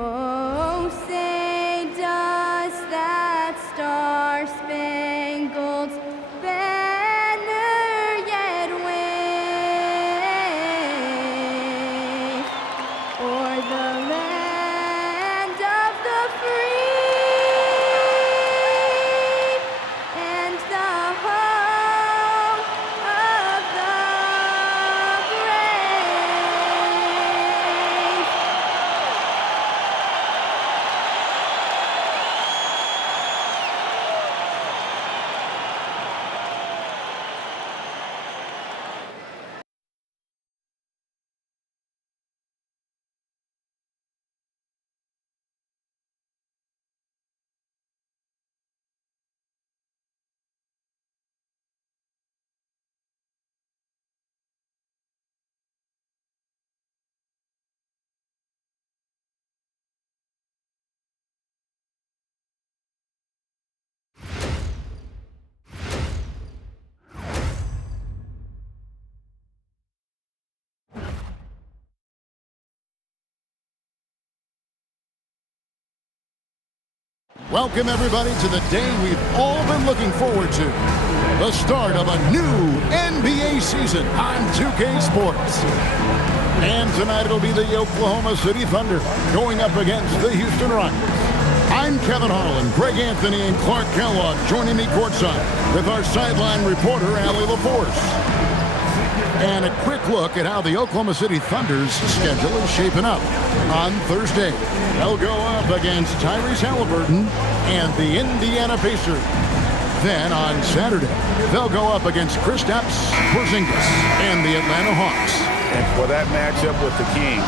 Oh, say does that star-spangled banner yet wave o'er the land of the free and the home of the brave? Welcome, everybody, to the day we've all been looking forward to. The start of a new NBA season on 2K Sports. And tonight it'll be the Oklahoma City Thunder going up against the Houston Rockets. I'm Kevin Harlan, Greg Anthony, and Clark Kellogg joining me courtside with our sideline reporter, Allie LaForce. And a quick look at how the Oklahoma City Thunder's schedule is shaping up. On Thursday, they'll go up against Tyrese Halliburton and the Indiana Pacers. Then on Saturday, they'll go up against Kristaps Porzingis and the Atlanta Hawks. And for that matchup with the Kings,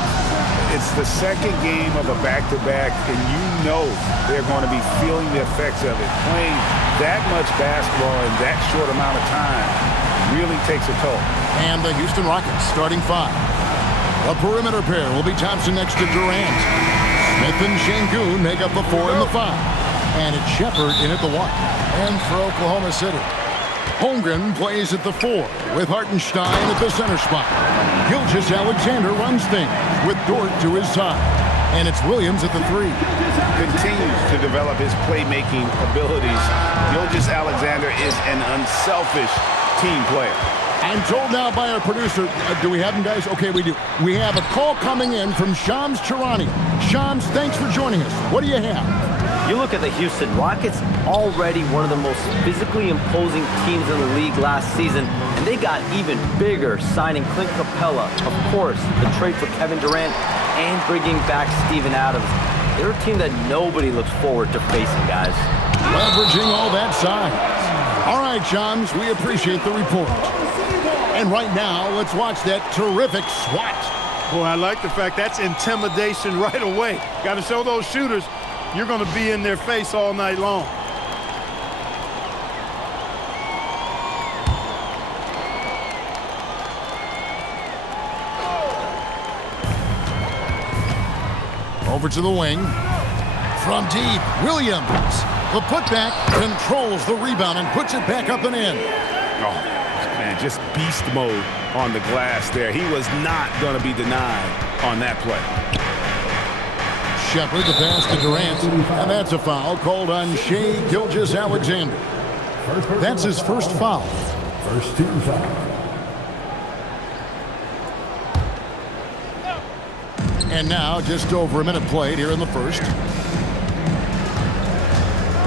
it's the second game of a back-to-back, and you know they're going to be feeling the effects of it. Playing that much basketball in that short amount of time really takes a toll. And the Houston Rockets starting five. A perimeter pair will be Thompson next to Durant. Smith and Şengün make up the 4 and the 5. And it's Shepherd in at the 1. And for Oklahoma City, Holmgren plays at the 4 with Hartenstein at the center spot. Gilgeous-Alexander runs things with Dort to his side. And it's Williams at the 3. Continues to develop his playmaking abilities. Gilgeous-Alexander is an unselfish team player. I'm told now by our producer, do we have him, guys? Okay, we do. We have a call coming in from Shams Charania. Shams, thanks for joining us. What do you have? You look at the Houston Rockets, already one of the most physically imposing teams in the league last season, and they got even bigger signing Clint Capella, of course, the trade for Kevin Durant, and bringing back Steven Adams. They're a team that nobody looks forward to facing, guys. Leveraging all that size. All right, Shams, we appreciate the report. And right now, let's watch that terrific swat. Boy, I like the fact that's intimidation right away. Got to show those shooters you're going to be in their face all night long. Over to the wing. From deep, Williams. The putback controls the rebound and puts it back up and in. Oh, man, just beast mode on the glass there. He was not going to be denied on that play. Shepherd, the pass to Durant, and that's a foul called on Shai Gilgeous-Alexander. That's his first foul. First team foul. And now, just over a minute played here in the first.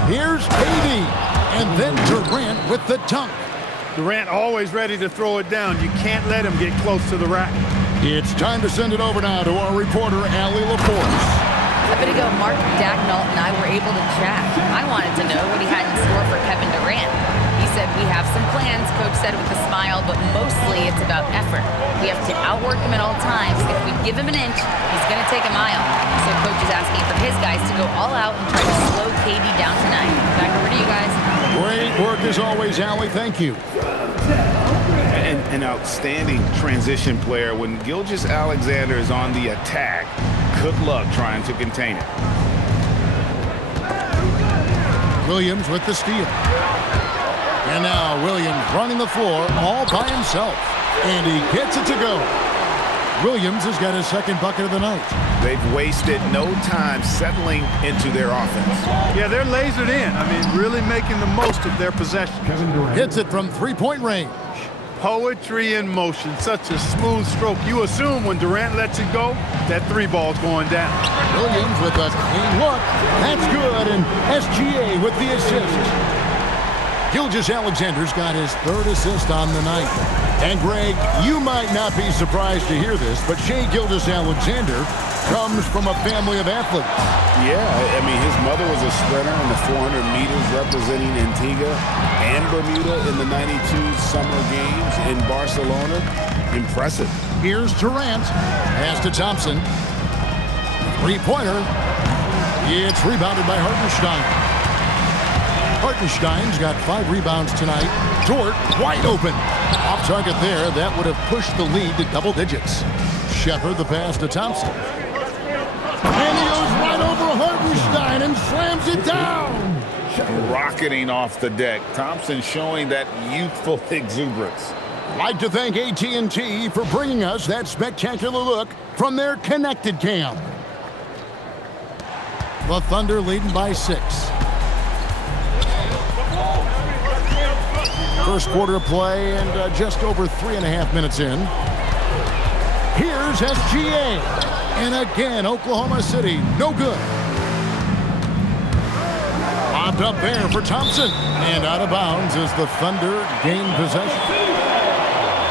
Here's KD, and then Durant with the dunk. Durant always ready to throw it down. You can't let him get close to the rack. It's time to send it over now to our reporter, Allie LaForce. A bit ago, Mark Dagnall and I were able to chat. I wanted to know what he had in store for Kevin Durant. He said, we have some plans, Coach said with a smile, but mostly it's about effort. We have to outwork him at all times. If we give him an inch, he's going to take a mile. So Coach is asking for his guys to go all out and try to slow KD down tonight. Back over to you guys. Great work as always, Allie. Thank you. An outstanding transition player. When Gilgeous-Alexander is on the attack, good luck trying to contain it. Williams with the steal. And now Williams running the floor all by himself. And he gets it to go. Williams has got his second bucket of the night. They've wasted no time settling into their offense. Yeah, they're lasered in. I mean, really making the most of their possession. Hits it from three-point range. Poetry in motion. Such a smooth stroke. You assume when Durant lets it go, that three ball's going down. Williams with a clean look. That's good, and SGA with the assist. Gilgeous-Alexander's got his third assist on the night. And Greg, you might not be surprised to hear this, but Shai Gilgeous-Alexander comes from a family of athletes. Yeah, I mean, his mother was a sprinter in the 400 meters representing Antigua and Bermuda in the 92 Summer Games in Barcelona. Impressive. Here's Durant. Pass to Thompson. Three-pointer. It's rebounded by Hartenstein. Hartenstein's got 5 rebounds tonight. Dort wide open. Off target there. That would have pushed the lead to double digits. Shepard the pass to Thompson. And he goes right over Hartenstein and slams it down. Rocketing off the deck. Thompson showing that youthful exuberance. Like to thank AT&T for bringing us that spectacular look from their connected cam. The Thunder leading by 6. First quarter of play and just over 3.5 minutes in. Here's SGA. And again, Oklahoma City, no good. Lobbed up there for Thompson. And out of bounds as the Thunder gain possession.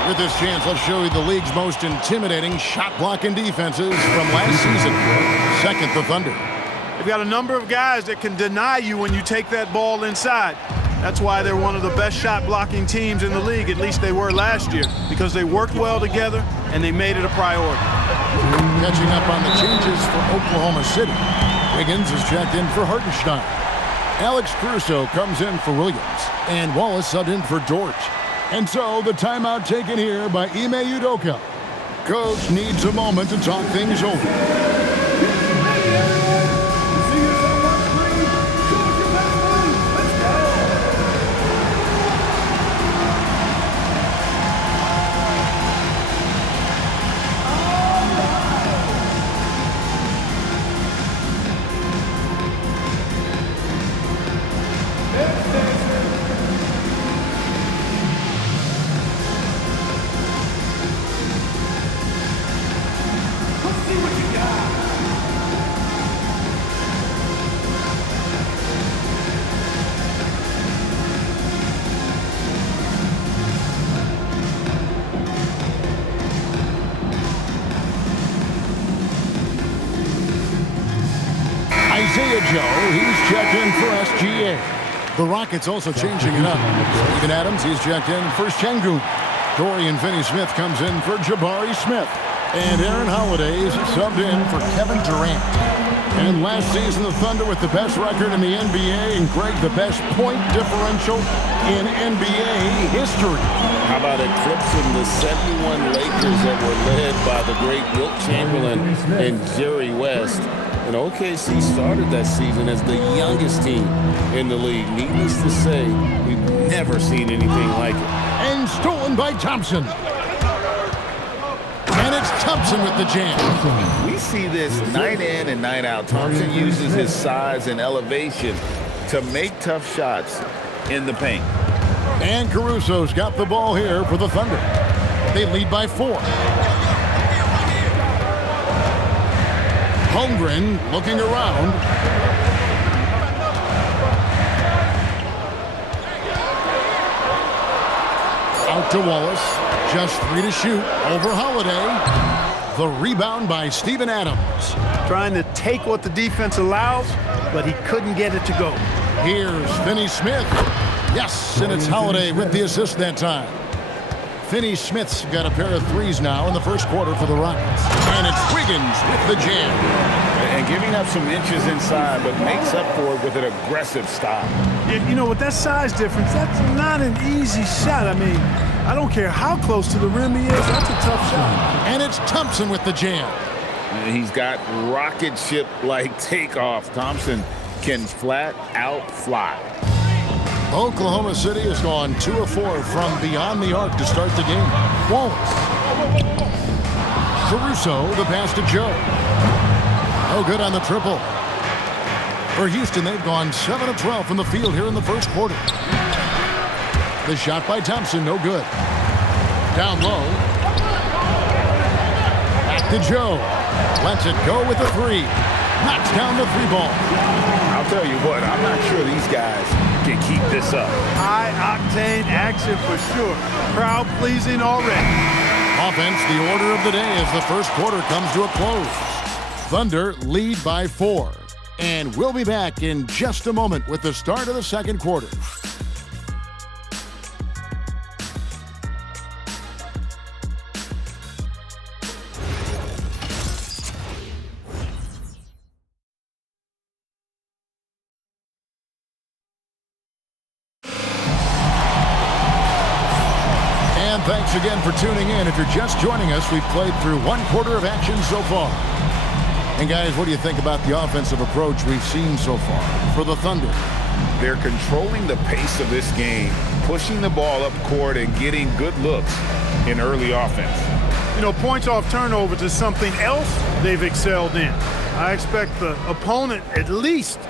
With this chance, let's show you the league's most intimidating shot-blocking defenses from last season. Second, the Thunder. They've got a number of guys that can deny you when you take that ball inside. That's why they're one of the best shot-blocking teams in the league, at least they were last year, because they worked well together and they made it a priority. Catching up on the changes for Oklahoma City. Wiggins is checked in for Hartenstein. Alex Caruso comes in for Williams. And Wallace subbed in for Dort. And so the timeout taken here by Ime Udoka. Coach needs a moment to talk things over. He's checked in for SGA. The Rockets also changing it up. Steven Adams, he's checked in for Şengün. Dorian Finney-Smith comes in for Jabari Smith. And Aaron Holiday's subbed in for Kevin Durant. And last season, the Thunder with the best record in the NBA, and Greg, the best point differential in NBA history. How about eclipsing the 71 Lakers that were led by the great Wilt Chamberlain and Jerry West? And OKC started that season as the youngest team in the league. Needless to say, we've never seen anything like it. And stolen by Thompson. And it's Thompson with the jam. We see this night in and night out. Thompson uses his size and elevation to make tough shots in the paint. And Caruso's got the ball here for the Thunder. They lead by 4. Holmgren looking around. Out to Wallace. Just 3 to shoot. Over Holiday. The rebound by Steven Adams. Trying to take what the defense allows, but he couldn't get it to go. Here's Finney-Smith. Yes, and it's Holiday with the assist that time. Finney-Smith's got a pair of threes now in the first quarter for the Rockets. And it's Wiggins with the jam. And giving up some inches inside, but makes up for it with an aggressive stop. You know, with that size difference, that's not an easy shot. I mean, I don't care how close to the rim he is, that's a tough shot. And it's Thompson with the jam. And he's got rocket ship-like takeoff. Thompson can flat out fly. Oklahoma City has gone 2 of 4 from beyond the arc to start the game. Wallace. Caruso, the pass to Joe. No good on the triple. For Houston, they've gone 7 of 12 from the field here in the first quarter. The shot by Thompson, no good. Down low. Back to Joe. Lets it go with the three. Knocks down the three ball. I'll tell you what, I'm not sure these guys can keep this up. High-octane action for sure. Crowd-pleasing already. Offense, the order of the day as the first quarter comes to a close. Thunder lead by 4. And we'll be back in just a moment with the start of the second quarter. And thanks again for tuning in. If you're just joining us, we've played through one quarter of action so far. And guys, what do you think about the offensive approach we've seen so far for the Thunder? They're controlling the pace of this game, pushing the ball up court and getting good looks in early offense. You know, points off turnovers is something else they've excelled in. I expect the opponent at least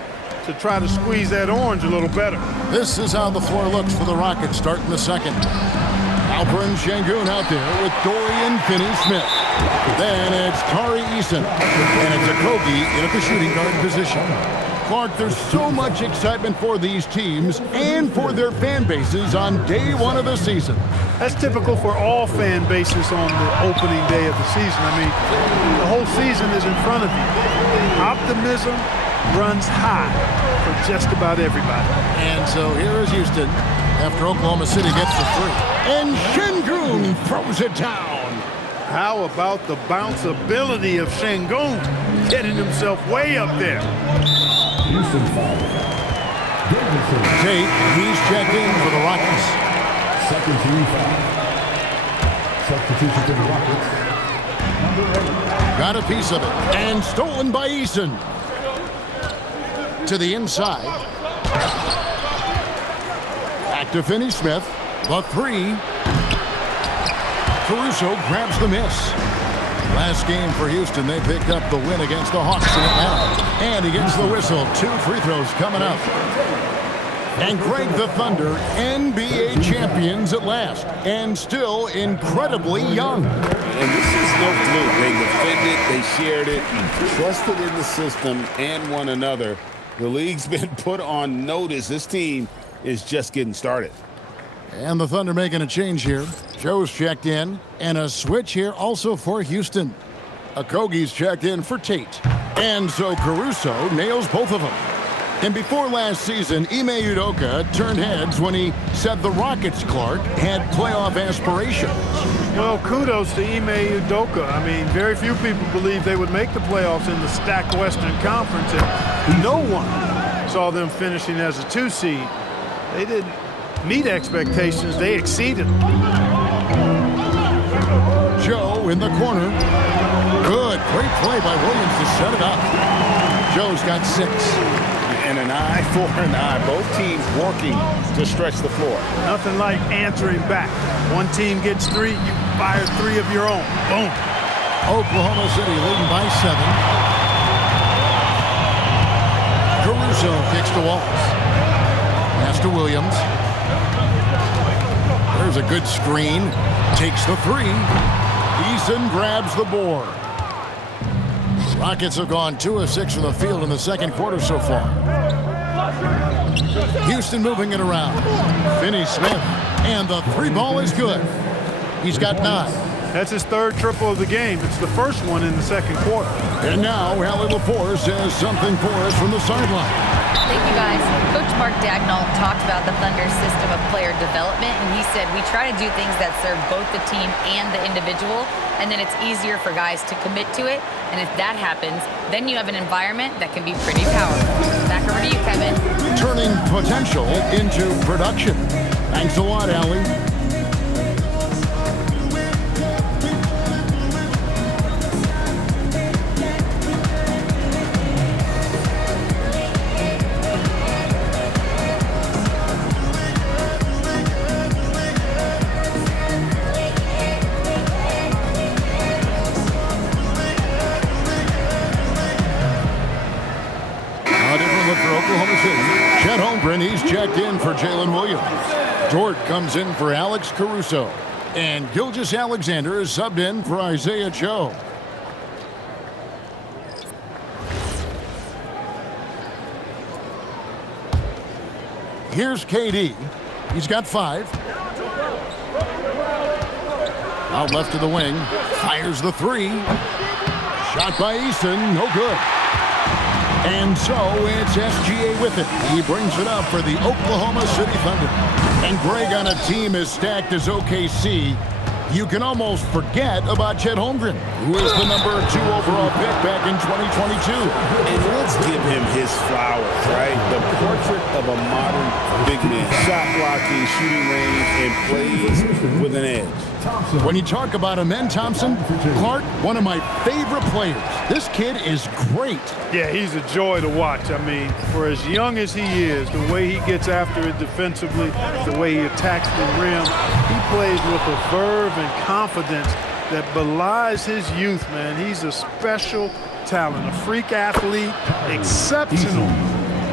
to try to squeeze that orange a little better. This is how the floor looks for the Rockets starting the second. Alperen Şengün out there with Dorian Finney-Smith. Then it's Tari Eason. And it's Okogie in at the shooting guard position. Clark, there's so much excitement for these teams and for their fan bases on day one of the season. That's typical for all fan bases on the opening day of the season. I mean, the whole season is in front of you. Optimism runs high for just about everybody. And so here is Houston after Oklahoma City gets the three. And Şengün throws it down. How about the bounceability of Şengün getting himself way up there? Houston foul. Tate, he's checked in for the Rockets. Second team foul. Substitution for the Rockets. Got a piece of it. And stolen by Eason. To the inside. Back to Finney-Smith. The three. Caruso grabs the miss. Last game for Houston, they picked up the win against the Hawks in Atlanta. And he gets the whistle. 2 free throws coming up. And Greg, the Thunder, NBA champions at last. And still incredibly young. And this is no fluke. They defended, they shared it, trusted in the system and one another. The league's been put on notice. This team is just getting started. And the Thunder making a change here. Joe's checked in. And a switch here also for Houston. Okogie's checked in for Tate. And so Caruso nails both of them. And before last season, Ime Udoka turned heads when he said the Rockets, Clark, had playoff aspirations. Well, kudos to Ime Udoka. I mean, very few people believe they would make the playoffs in the stacked Western Conference, and no one saw them finishing as a 2 seed. They didn't meet expectations. They exceeded. Joe in the corner. Good. Great play by Williams to set it up. Joe's got 6. And an eye for an eye. Both teams working to stretch the floor. Nothing like answering back. One team gets 3, you fire 3 of your own. Boom. Oklahoma City leading by 7. Caruso kicks to Walls. Pass to Williams. There's a good screen. Takes the 3. Eason grabs the board. Rockets have gone 2 of 6 from the field in the second quarter so far. Houston moving it around. Finney-Smith. And the 3 ball is good. He's got 9. That's his 3rd triple of the game. It's the first one in the second quarter. And now Allie LaForce says something for us from the sideline. Thank you, guys. Coach Mark Dagnall talked about the Thunder's system of player development, and he said, we try to do things that serve both the team and the individual, and then it's easier for guys to commit to it. And if that happens, then you have an environment that can be pretty powerful. Back over to you, Kevin. Turning potential into production. Thanks a lot, Allie. And he's checked in for Jalen Williams. Dort comes in for Alex Caruso. And Gilgeous Alexander is subbed in for Isaiah Joe. Here's KD. He's got 5. Out left to the wing. Fires the 3. Shot by Eason. No good. And so it's SGA with it. He brings it up for the Oklahoma City Thunder. And Greg, on a team as stacked as OKC, you can almost forget about Chet Holmgren, who is the number 2 overall pick back in 2022. And let's give him his flowers, right? The portrait of a modern big man. Shot blocking, shooting range, and plays with an edge. When you talk about Amen Thompson, Clark, one of my favorite players. This kid is great. Yeah, he's a joy to watch. I mean, for as young as he is, the way he gets after it defensively, the way he attacks the rim, he plays with a verve and confidence that belies his youth, man. He's a special talent, a freak athlete, exceptional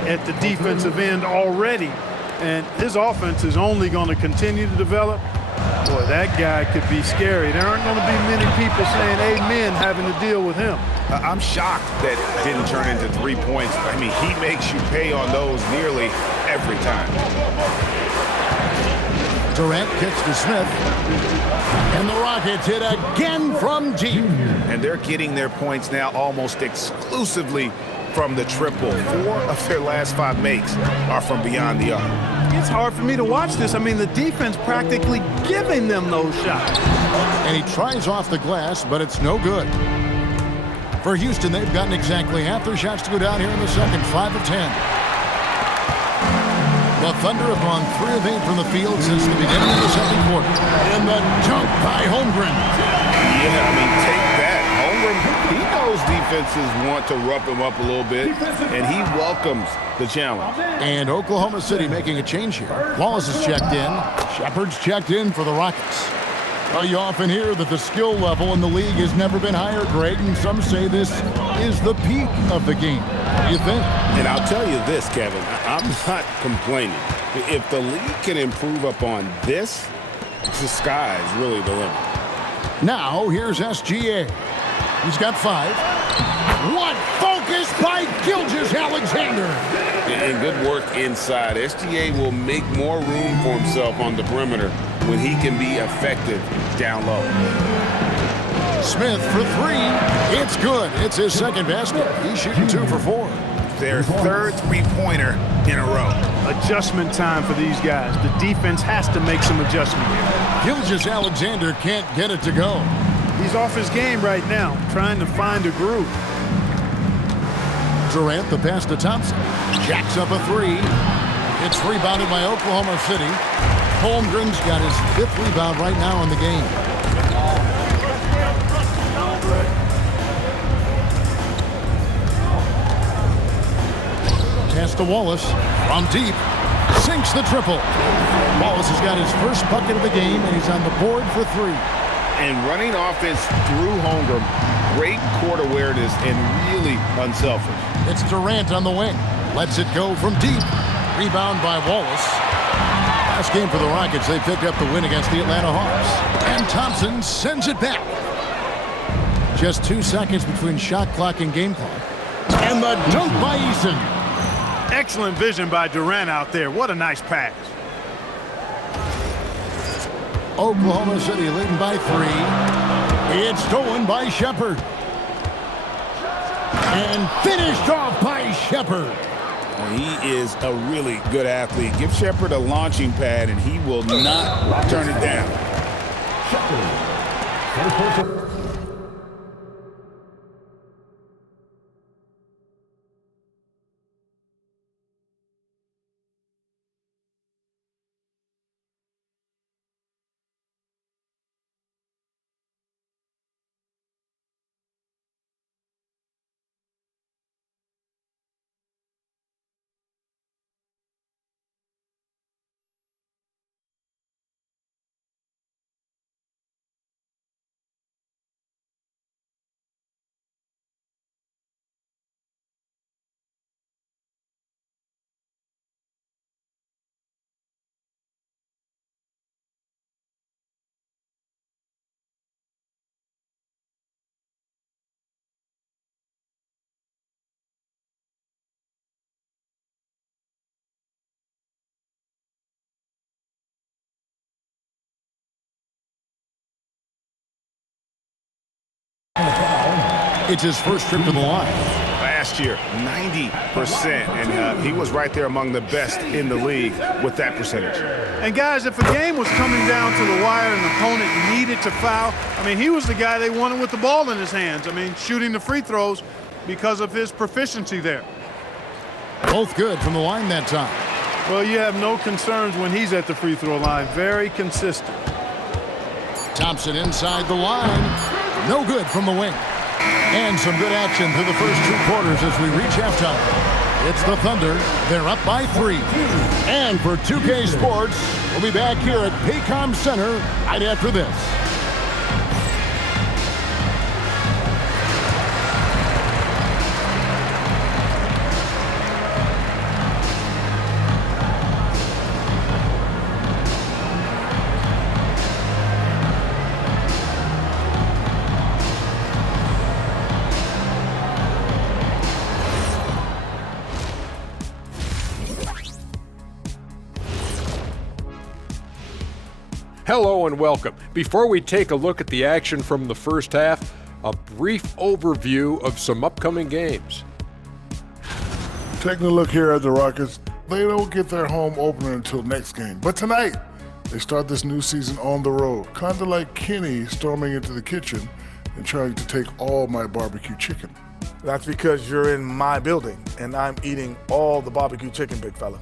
at the defensive end already. And his offense is only going to continue to develop. Boy, that guy could be scary. There aren't going to be many people saying amen having to deal with him. I'm shocked that it didn't turn into 3 points. I mean, he makes you pay on those nearly every time. Durant kicks to Smith. And the Rockets hit again from deep. And they're getting their points now almost exclusively from the triple. 4 of their last 5 makes are from beyond the arc. It's hard for me to watch this. I mean, the defense practically giving them those shots. And he tries off the glass, but it's no good. For Houston, they've gotten exactly half their shots to go down here in the second, 5 of 10. The Thunder have gone 3 of 8 from the field since the beginning of the second quarter. And the dunk by Holmgren. Yeah, I mean, take that. Holmgren, he knows defenses want to rough him up a little bit, and he welcomes the challenge. And Oklahoma City making a change here. Wallace is checked in. Shepard's checked in for the Rockets. Well, you often hear that the skill level in the league has never been higher, Greg, and some say this is the peak of the game. What do you think? And I'll tell you this, Kevin, I'm not complaining. If the league can improve upon this, the sky is really the limit. Now, here's SGA. He's got 5. What focus by Gilgeous Alexander. And good work inside. SGA will make more room for himself on the perimeter when he can be effective down low. Smith for 3. It's good. It's his second basket. He's shooting 2 for 4. Their third three-pointer in a row. Adjustment time for these guys. The defense has to make some adjustment here. Gilgeous Alexander can't get it to go. He's off his game right now, trying to find a groove. Durant, the pass to Thompson. Jacks up a 3. It's rebounded by Oklahoma City. Holmgren's got his 5th rebound right now in the game. Pass to Wallace from deep. Sinks the triple. Wallace has got his first bucket of the game, and he's on the board for 3. And running offense through Holmgren, great court awareness and really unselfish. It's Durant on the wing. Lets it go from deep. Rebound by Wallace. Last game for the Rockets, they picked up the win against the Atlanta Hawks. And Thompson sends it back. Just 2 seconds between shot clock and game clock. And the dunk by Eason. Excellent vision by Durant out there. What a nice pass. Oklahoma City leading by 3. It's stolen by Shepard. And finished off by Shepard. He is a really good athlete. Give Shepard a launching pad, and he will not turn it down. Shepard. It's his first trip to the line. Last year, 90%, and he was right there among the best in the league with that percentage. And guys, if a game was coming down to the wire and the opponent needed to foul, I mean, he was the guy they wanted with the ball in his hands. I mean, shooting the free throws because of his proficiency there. Both good from the line that time. Well, you have no concerns when he's at the free throw line. Very consistent. Thompson inside the line. No good from the wing. And some good action through the first 2 quarters as we reach halftime. It's the Thunder. They're up by 3. And for 2K Sports, we'll be back here at Paycom Center right after this. Hello and welcome. Before we take a look at the action from the first half, a brief overview of some upcoming games. Taking a look here at the Rockets, they don't get their home opener until next game. But tonight, they start this new season on the road, kind of like Kenny storming into the kitchen and trying to take all my barbecue chicken. That's because you're in my building, and I'm eating all the barbecue chicken, big fella.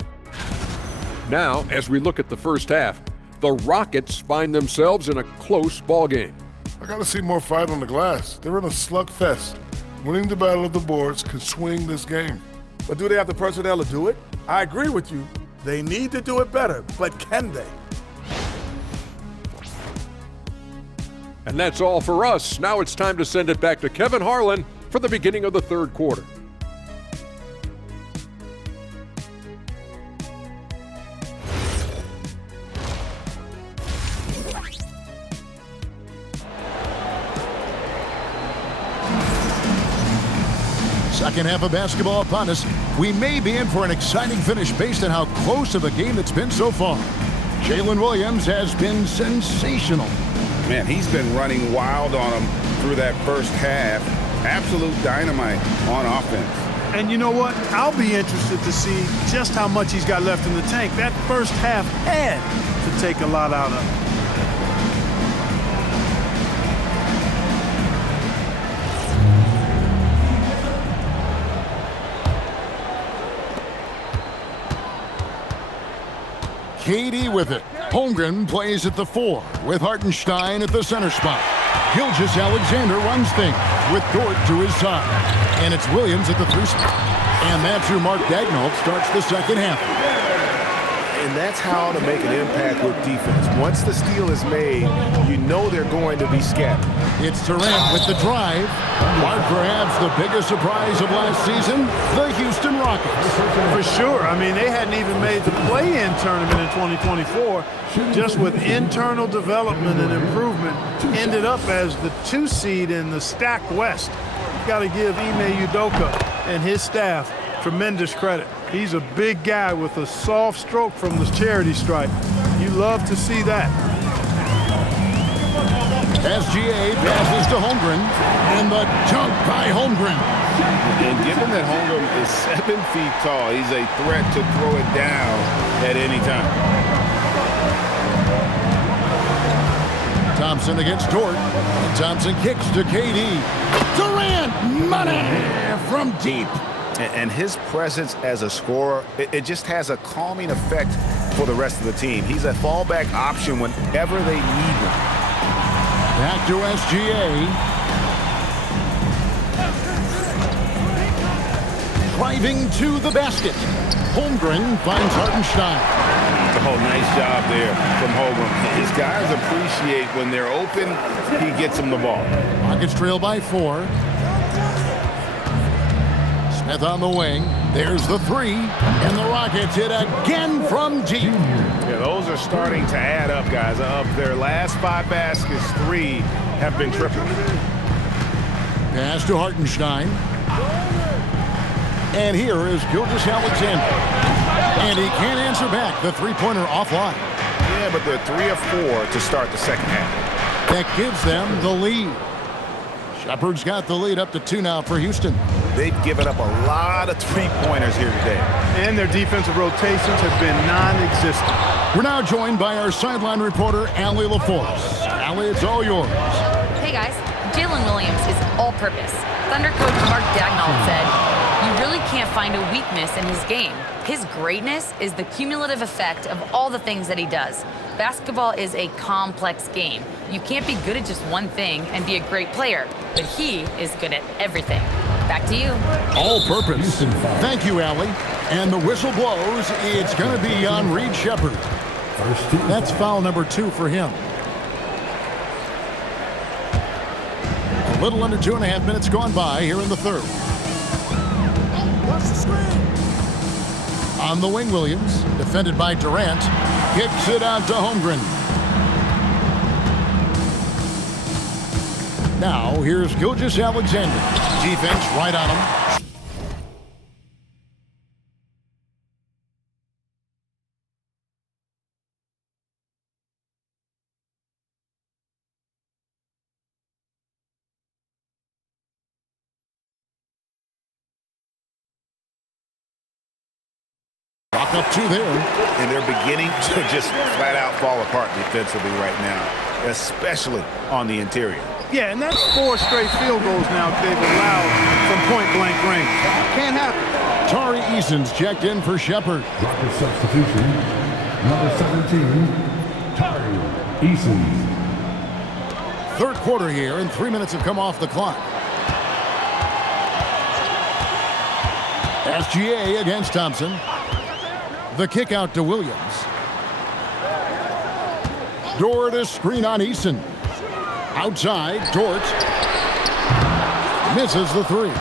Now, as we look at the first half, the Rockets find themselves in a close ballgame. I got to see more fight on the glass. They're in a slugfest. Winning the battle of the boards can swing this game. But do they have the personnel to do it? I agree with you. They need to do it better, but can they? And that's all for us. Now it's time to send it back to Kevin Harlan for the beginning of the third quarter. Second half of basketball upon us. We may be in for an exciting finish based on how close of a game it's been so far. Jalen Williams has been sensational. Man, he's been running wild on him through that first half. Absolute dynamite on offense. And you know what? I'll be interested to see just how much he's got left in the tank. That first half had to take a lot out of him. KD with it. Holmgren plays at the 4 with Hartenstein at the center spot. Gilgeous-Alexander runs things with Dort to his side. And it's Williams at the 3 spot. And that's who Mark Daigneault starts the second half. And that's how to make an impact with defense. Once the steal is made, you know they're going to be scattered. It's Durant with the drive. Mark, perhaps the biggest surprise of last season, the Houston Rockets. For sure. I mean, they hadn't even made the play-in tournament in 2024. Just with internal development and improvement, ended up as the 2 seed in the stacked West. You've got to give Ime Udoka and his staff tremendous credit. He's a big guy with a soft stroke from the charity stripe. You love to see that. SGA passes to Holmgren, and the dunk by Holmgren. And given that Holmgren is 7 feet tall, he's a threat to throw it down at any time. Thompson against Dort, and Thompson kicks to KD. Durant, money from deep. And his presence as a scorer, it just has a calming effect for the rest of the team. He's a fallback option whenever they need him. Back to SGA. Driving to the basket. Holmgren finds Hartenstein. Oh, nice job there from Holmgren. His guys appreciate when they're open, he gets them the ball. Rockets trail by 4. Smith on the wing. There's the 3. And the Rockets hit again from deep. Yeah, those are starting to add up, guys. Of their last 5 baskets, 3 have been triple. Pass to Hartenstein. And here is Gilgeous-Alexander. And he can't answer back. The three-pointer offline. Yeah, but they're 3 of 4 to start the second half. That gives them the lead. Shepard's got the lead up to 2 now for Houston. They've given up a lot of three-pointers here today. And their defensive rotations have been non-existent. We're now joined by our sideline reporter, Allie LaForce. Allie, it's all yours. Hey guys, Jalen Williams is all-purpose. Thunder coach Mark Daigneault said, "You really can't find a weakness in his game. His greatness is the cumulative effect of all the things that he does. Basketball is a complex game. You can't be good at just one thing and be a great player, but he is good at everything." Back to you. All purpose. Thank you, Allie. And the whistle blows. It's going to be on Reed Shepard. That's foul number 2 for him. A little under 2.5 minutes gone by here in the third. On the wing, Williams, defended by Durant, kicks it out to Holmgren. Now, here's Gilgeous-Alexander. Defense right on him. Walk up 2 there. And they're beginning to just flat out fall apart defensively right now, especially on the interior. Yeah, and that's 4 straight field goals now they've allowed from point-blank range. Can't happen. Tari Eason's checked in for Shepard. Rocket substitution. Number 17, Tari Eason. Third quarter here, and 3 minutes have come off the clock. SGA against Thompson. The kick out to Williams. Dort to screen on Eason. Outside, Dort misses the 3.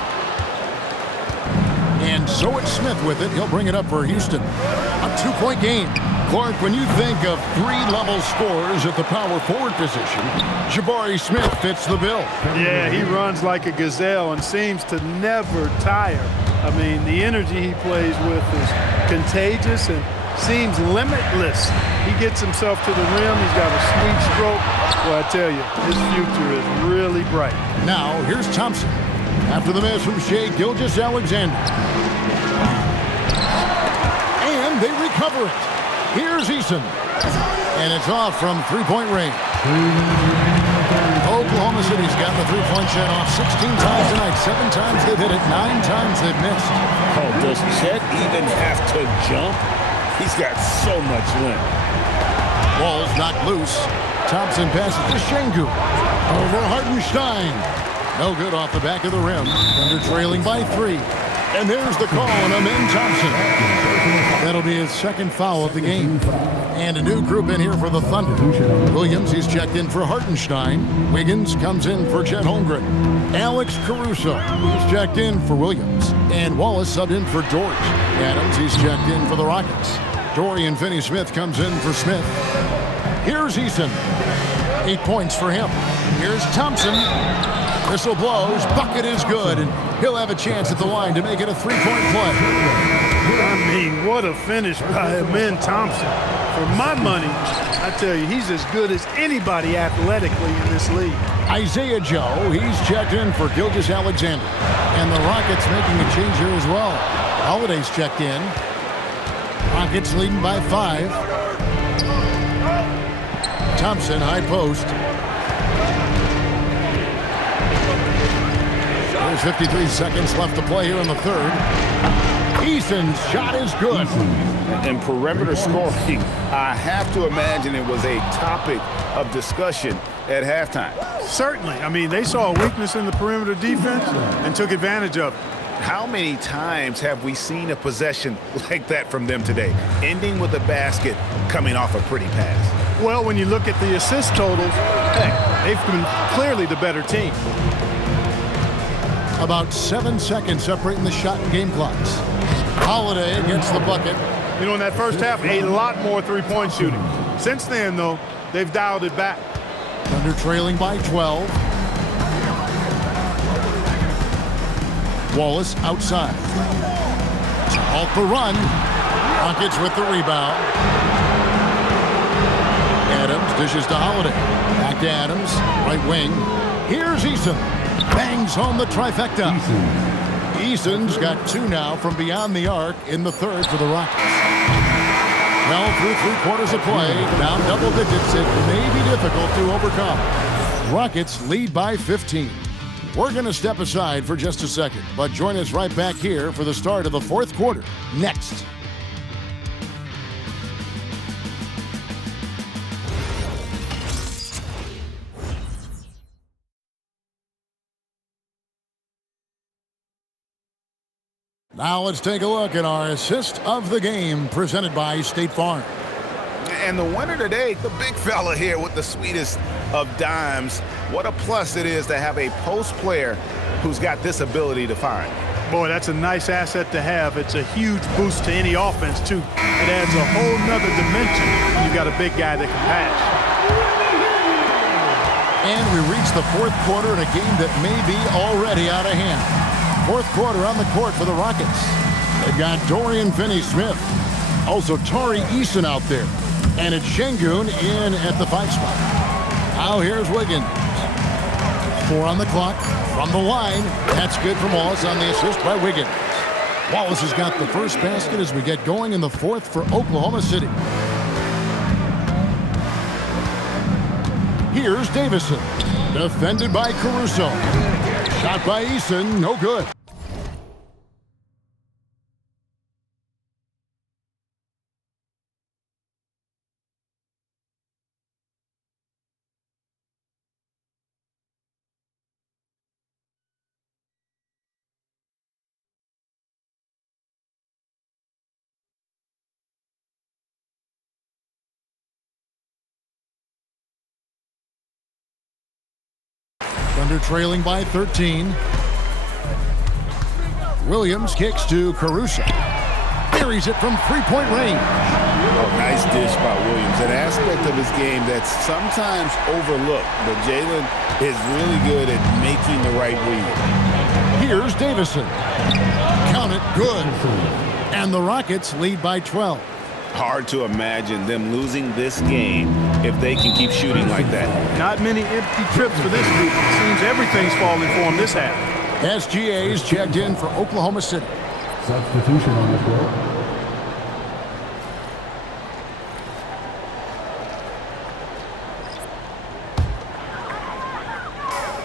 And so it's Smith with it. He'll bring it up for Houston. A 2-point game. Clark, when you think of 3-level scorers at the power forward position, Jabari Smith fits the bill. Yeah, he runs like a gazelle and seems to never tire. I mean, the energy he plays with is contagious and seems limitless. He gets himself to the rim. He's got a sweet stroke. Well, I tell you, his future is really bright. Now, here's Thompson. After the miss from Shai Gilgeous-Alexander. And they recover it. Here's Eason. And it's off from 3-point range. Oklahoma City's got the 3-point shot off 16 times tonight. 7 times they've hit it, 9 times they've missed. Oh, does Chet even have to jump? He's got so much length. Ball's knocked loose. Thompson passes to Şengün. Over Hartenstein. No good off the back of the rim. Thunder trailing by 3. And there's the call on Amen Thompson. That'll be his 2nd foul of the game. And a new group in here for the Thunder. Williams, he's checked in for Hartenstein. Wiggins comes in for Chet Holmgren. Alex Caruso, he's checked in for Williams. And Wallace subbed in for Dort. Adams, he's checked in for the Rockets. Dorian Finney-Smith comes in for Smith. Here's Eason. 8 points for him. Here's Thompson. Whistle blows. Bucket is good. And he'll have a chance at the line to make it a 3-point play. I mean, what a finish by Amen Thompson. For my money, I tell you, he's as good as anybody athletically in this league. Isaiah Joe, he's checked in for Gilgeous-Alexander. And the Rockets making a change here as well. Holiday's checked in. Rockets leading by 5. Thompson, high post. There's 53 seconds left to play here in the third. Eason's shot is good. And perimeter scoring, I have to imagine it was a topic of discussion at halftime. Certainly. I mean, they saw a weakness in the perimeter defense and took advantage of it. How many times have we seen a possession like that from them today, ending with a basket coming off a pretty pass? Well, when you look at the assist totals, hey, they've been clearly the better team. About 7 seconds separating the shot and game clocks. Holiday against the bucket. You know, in that first half, a lot more three-point shooting. Since then, though, they've dialed it back. Thunder trailing by 12. Wallace outside. Off the run. Rockets with the rebound. Adams dishes to Holiday. Back to Adams. Right wing. Here's Eason. bangs home the trifecta. Eason. Eason's got 2 now from beyond the arc in the 3rd for the Rockets. Well, through 3 quarters of play, down double digits, it may be difficult to overcome. Rockets lead by 15. We're going to step aside for just a second, but join us right back here for the start of the 4th quarter next. Now let's take a look at our assist of the game presented by State Farm. And the winner today, the big fella here with the sweetest of dimes. What a plus it is to have a post player who's got this ability to find. Boy, that's a nice asset to have. It's a huge boost to any offense, too. It adds a whole nother dimension when you've got a big guy that can pass. And we reach the 4th quarter in a game that may be already out of hand. 4th quarter on the court for the Rockets. They've got Dorian Finney-Smith. Also Tari Eason out there. And it's Şengün in at the 5 spot. Now here's Wiggins. 4 on the clock. From the line. That's good from Wallace on the assist by Wiggins. Wallace has got the first basket as we get going in the 4th for Oklahoma City. Here's Davison. Defended by Caruso. Shot by Eason. No good. Thunder trailing by 13. Williams kicks to Caruso. Buries it from 3-point range. Oh, nice dish by Williams. An aspect of his game that's sometimes overlooked, but Jalen is really good at making the right read. Here's Davison. Count it, good. And the Rockets lead by 12. Hard to imagine them losing this game if they can keep shooting like that. Not many empty trips for this group. It seems everything's falling for them this half. SGA's checked in for Oklahoma City. Substitution on the floor.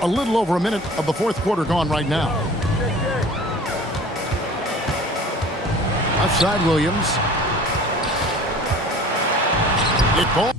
A little over a minute of the 4th quarter gone right now. Outside Williams. It ball.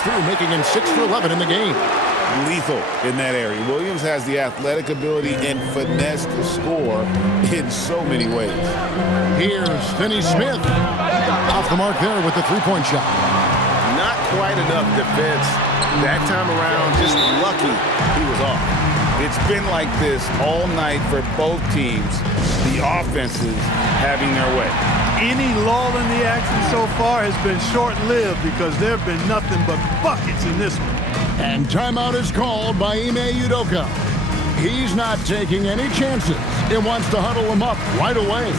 through, making him 6 for 11 in the game. Lethal in that area. Williams has the athletic ability and finesse to score in so many ways. Here's Finney Smith. Off the mark there with the three-point shot. Not quite enough defense that time around. Just lucky he was off. It's been like this all night for both teams. The offenses having their way. Any lull in the action so far has been short-lived because there have been nothing but buckets in this one. And timeout is called by Ime Udoka. He's not taking any chances. He wants to huddle him up right away.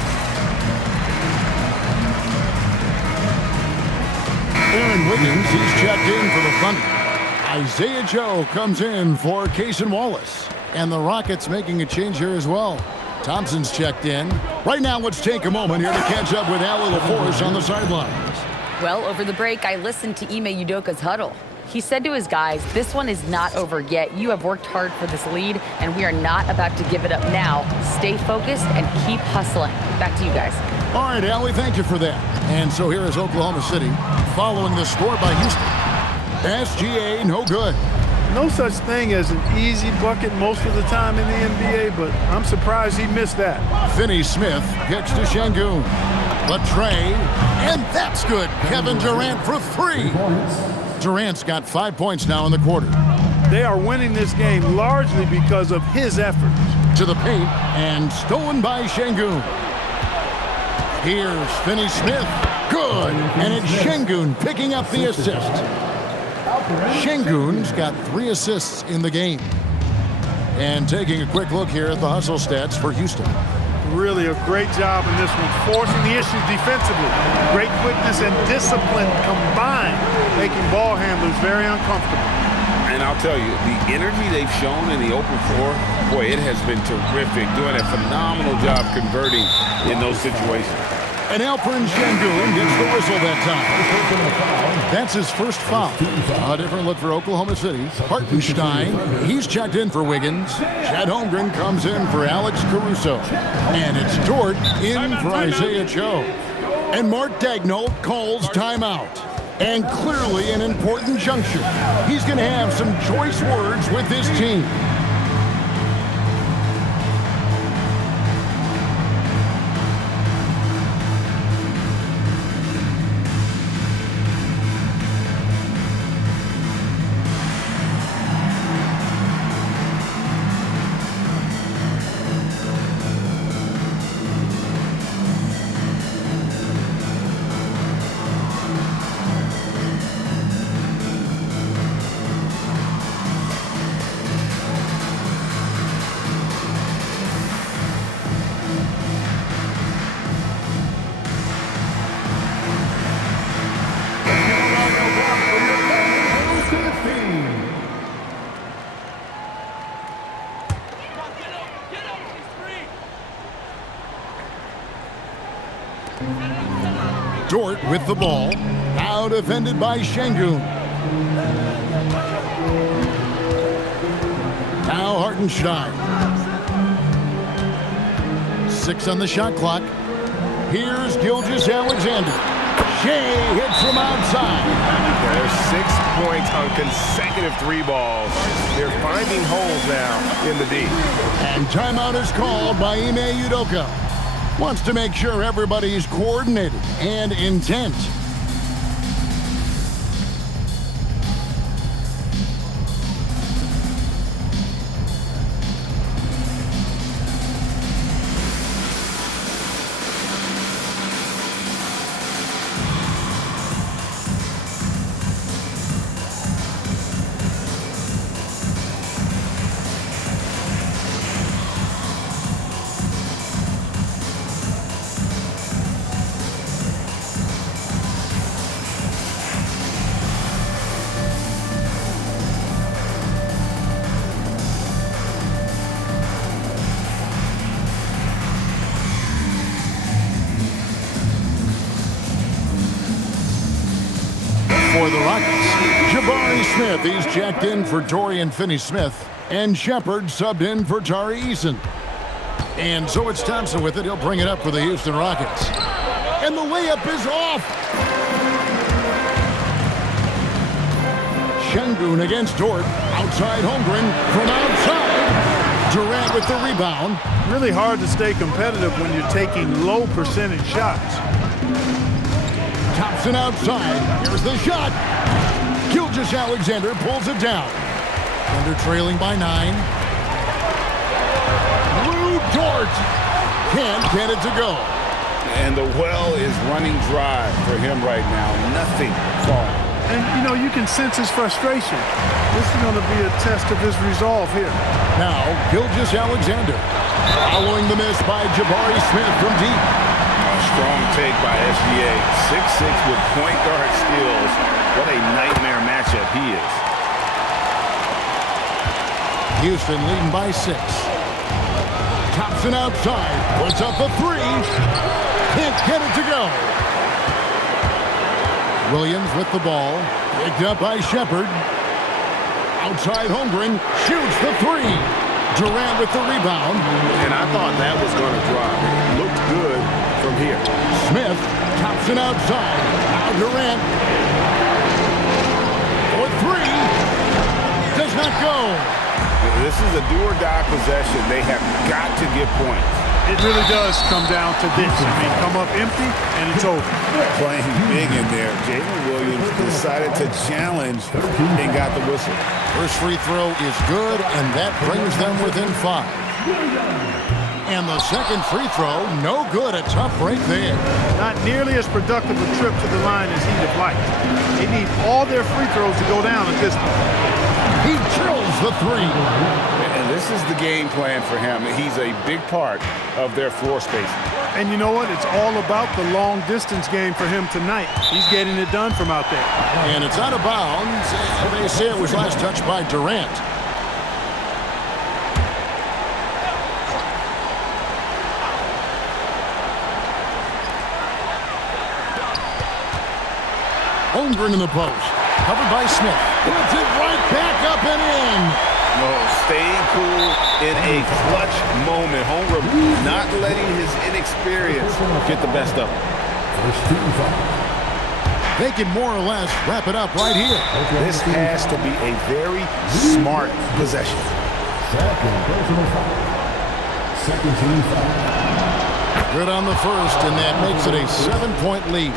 Aaron Wiggins, he's checked in for the Thunder. Isaiah Joe comes in for Cason Wallace. And the Rockets making a change here as well. Thompson's checked in. Right now, let's take a moment here to catch up with Allie LaForce on the sidelines. Well, over the break, I listened to Ime Udoka's huddle. He said to his guys, this one is not over yet. You have worked hard for this lead, and we are not about to give it up now. Stay focused and keep hustling. Back to you guys. All right, Allie, thank you for that. And so here is Oklahoma City following the score by Houston. SGA, no good. No such thing as an easy bucket most of the time in the NBA, but I'm surprised he missed that. Finney Smith kicks to Şengün. Latre, and that's good. Kevin Durant for three. Durant's got 5 points now in the quarter. They are winning this game largely because of his efforts. To the paint, and stolen by Şengün. Here's Finney Smith. Good, and it's Şengün picking up the assist. Şengün's got 3 assists in the game. And taking a quick look here at the hustle stats for Houston. Really a great job in this one, forcing the issue defensively. Great quickness and discipline combined, making ball handlers very uncomfortable. And I'll tell you, the energy they've shown in the open floor, boy, it has been terrific. Doing a phenomenal job converting in those situations. And Alperen Şengün gets the whistle that time. That's his first foul. A different look for Oklahoma City. Hartenstein, he's checked in for Wiggins. Chad Holmgren comes in for Alex Caruso. And it's Dort in for Isaiah Joe. And Mark Daigneault calls timeout. And clearly an important juncture. He's going to have some choice words with this team. Dort with the ball. Now defended by Şengün. Now Hartenstein. 6 on the shot clock. Here's Gilgeous-Alexander. Shea hits from outside. There's 6 points on consecutive 3 balls. They're finding holes now in the D. And timeout is called by Ime Udoka. Wants to make sure everybody's coordinated and intent. For the Rockets, Jabari Smith, he's checked in for Dorian Finney-Smith, and Shepard subbed in for Tari Eason. And so it's Thompson with it. He'll bring it up for the Houston Rockets. And the layup is off. Şengün against Dort. Outside Holmgren from outside. Durant with the rebound. Really hard to stay competitive when you're taking low percentage shots. Thompson outside. Here's the shot. Gilgeous-Alexander pulls it down. Thunder trailing by 9. Lou Dort can't get it to go. And the well is running dry for him right now. Nothing falling. And, you know, you can sense his frustration. This is going to be a test of his resolve here. Now, Gilgeous-Alexander. Following the miss by Jabari Smith from deep. A strong take by SGA. 6'6" with point guard skills. What a nightmare matchup he is. Houston leading by 6. Thompson outside. Puts up a 3. Can't get it to go. Williams with the ball. Picked up by Shepard. Outside Holmgren. Shoots the 3. Durant with the rebound. And I thought that was going to drop. It looked good from here. Smith. Thompson outside. Now Durant. For 3. Does not go. This is a do-or-die possession. They have got to get points. It really does come down to this. I mean, come up empty, and it's over. Playing big in there. Jalen Williams decided to challenge and got the whistle. First free throw is good, and that brings them within 5. And the second free throw, no good. A tough break there. Not nearly as productive a trip to the line as he'd have liked. They need all their free throws to go down at this point. He drills the 3. And this is the game plan for him. He's a big part of their floor spacing. And you know what? It's all about the long distance game for him tonight. He's getting it done from out there. And it's out of bounds. They say it was last touched by Durant. Holmgren in the post. Covered by Smith. Puts it right back up and in. No, staying cool in a clutch moment. Holmgren not letting his inexperience get the best of him. They can more or less wrap it up right here. This has to be a very smart possession. Second team foul. Good on the first, and that makes it a 7-point lead.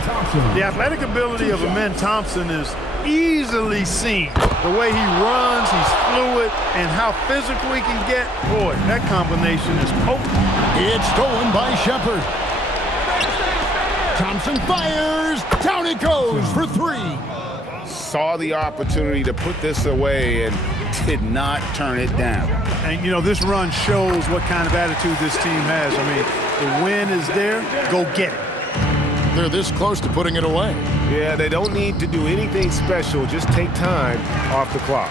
The athletic ability of Amen Thompson is easily seen. The way he runs, he's fluid, and how physical he can get. Boy, that combination is potent. It's stolen by Shepard. Thompson fires. Down it goes for 3. Saw the opportunity to put this away and did not turn it down. And, you know, this run shows what kind of attitude this team has. I mean, the win is there. Go get it. They're this close to putting it away. Yeah, they don't need to do anything special. Just take time off the clock.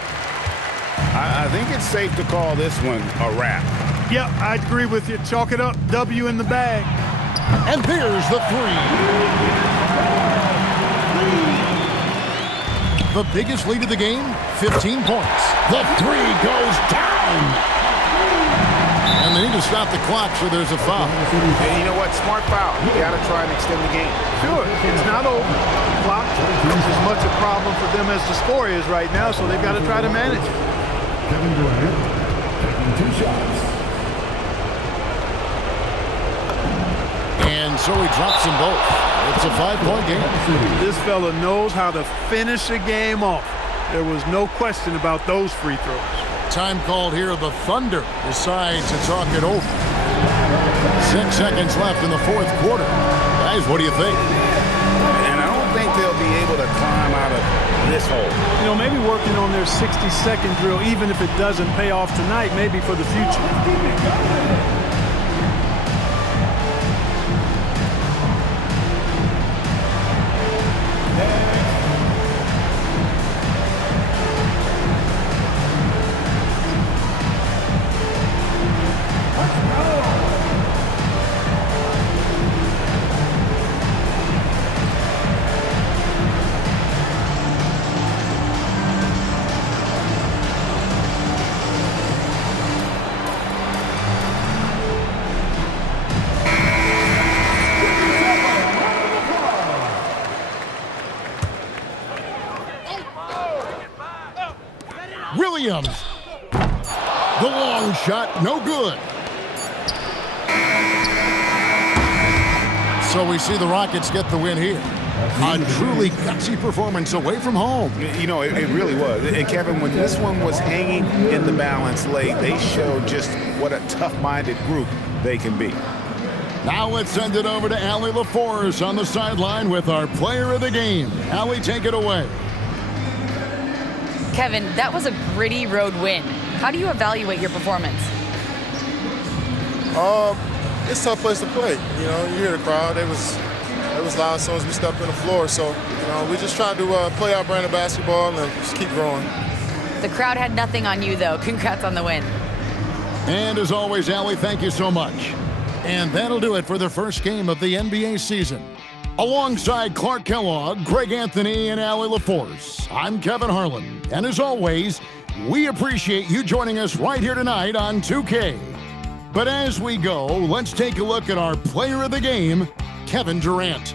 I think it's safe to call this one a wrap. Yep, I agree with you. Chalk it up. W in the bag. And there's the 3. The biggest lead of the game, 15 points. The 3 goes down. And they need to stop the clock, so there's a foul. And you know what? Smart foul. You got to try and extend the game. Sure, it's not over. The clock is as much a problem for them as the score is right now, so they've got to try to manage it. Kevin Durant taking 2 shots. And so he drops them both. It's a 5-point game. This fella knows how to finish a game off. There was no question about those free throws. Time called here. The Thunder decide to talk it over. 6 seconds left in the 4th quarter. Guys, what do you think? And I don't think they'll be able to climb out of this hole. You know, maybe working on their 60-second drill, even if it doesn't pay off tonight, maybe for the future. Williams. The long shot, no good. So we see the Rockets get the win here. A truly gutsy performance away from home. You know, it really was. And Kevin, when this one was hanging in the balance late, they showed just what a tough-minded group they can be. Now let's send it over to Allie LaForce on the sideline with our player of the game. Allie, take it away. Kevin, that was a gritty road win. How do you evaluate your performance? It's a tough place to play. You know, you hear the crowd. It was loud as soon as we stepped on the floor. So, you know, we just trying to play our brand of basketball and just keep growing. The crowd had nothing on you, though. Congrats on the win. And as always, Allie, thank you so much. And that'll do it for the first game of the NBA season. Alongside Clark Kellogg, Greg Anthony, and Allie LaForce, I'm Kevin Harlan. And as always, we appreciate you joining us right here tonight on 2K. But as we go, let's take a look at our player of the game, Kevin Durant.